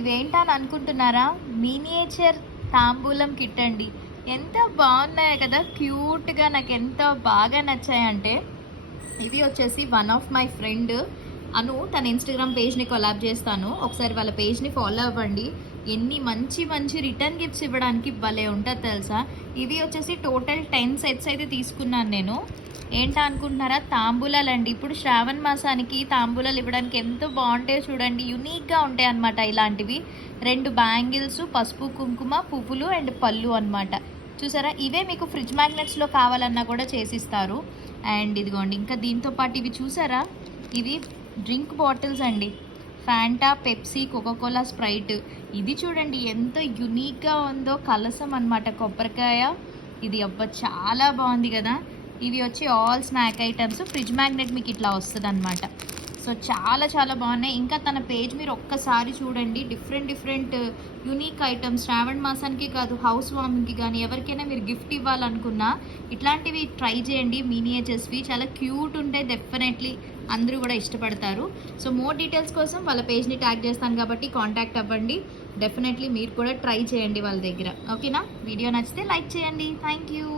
ఇవేంటని అనుకుంటున్నారా? మినియేచర్ తాంబూలం కిట్ అండి. ఎంత బాగున్నాయో కదా, క్యూట్గా. నాకు ఎంత బాగా నచ్చాయంటే, ఇవి వచ్చేసి వన్ ఆఫ్ మై ఫ్రెండ్ తన ఇన్స్టాగ్రామ్ పేజ్ని కొలాబ్ చేస్తాను, ఒకసారి వాళ్ళ పేజ్ని ఫాలో అవ్వండి. ఎన్ని మంచి మంచి రిటర్న్ గిఫ్ట్స్ ఇవ్వడానికి భలే ఉంటుంది తెలుసా. ఇవి వచ్చేసి టోటల్ 10 సెట్స్ అయితే తీసుకున్నాను నేను. ఏంటా అనుకుంటున్నారా? తాంబూలాలండి. ఇప్పుడు శ్రావణ మాసానికి తాంబూలాలు ఇవ్వడానికి ఎంతో బాగుంటాయో చూడండి. యునిక్గా ఉంటాయి అన్నమాట ఇలాంటివి. 2 బ్యాంగిల్స్, పసుపు కుంకుమ, పువ్వులు అండ్ పళ్ళు అనమాట. చూసారా? ఇవే మీకు ఫ్రిడ్జ్ మ్యాగ్నెట్స్లో కావాలన్నా కూడా చేసిస్తారు. అండ్ ఇదిగోండి, ఇంకా దీంతో పాటు ఇవి చూసారా? ఇవి డ్రింక్ బాటిల్స్ అండి. Fanta, Pepsi, Coca Cola, Sprite. ఇది చూడండి ఎంత యునిక్గా ఉందో. కలసం అనమాట, కొబ్బరికాయ. ఇది అబ్బా చాలా బాగుంది కదా. ఇవి వచ్చి all snack items. Fridge magnet మీకు ఇట్లా వస్తుంది అనమాట. సో చాలా చాలా బాగున్నాయి. ఇంకా తన పేజ్ మీరు ఒక్కసారి చూడండి. డిఫరెంట్ యూనిక్ ఐటమ్స్ శ్రావణ మాసానికి కాదు, హౌస్ వార్మింగ్కి కానీ ఎవరికైనా మీరు గిఫ్ట్ ఇవ్వాలనుకున్నా ఇట్లాంటివి ట్రై చేయండి. మినియేచర్స్వి చాలా క్యూట్ ఉంటాయి. డెఫినెట్లీ అందరూ కూడా ఇష్టపడతారు. సో మోర్ డీటెయిల్స్ కోసం వాళ్ళ పేజ్ని ట్యాగ్ చేస్తాను కాబట్టి కాంటాక్ట్ అవ్వండి. డెఫినెట్లీ మీరు కూడా ట్రై చేయండి వాళ్ళ దగ్గర. ఓకేనా? వీడియో నచ్చితే లైక్ చేయండి. Thank you.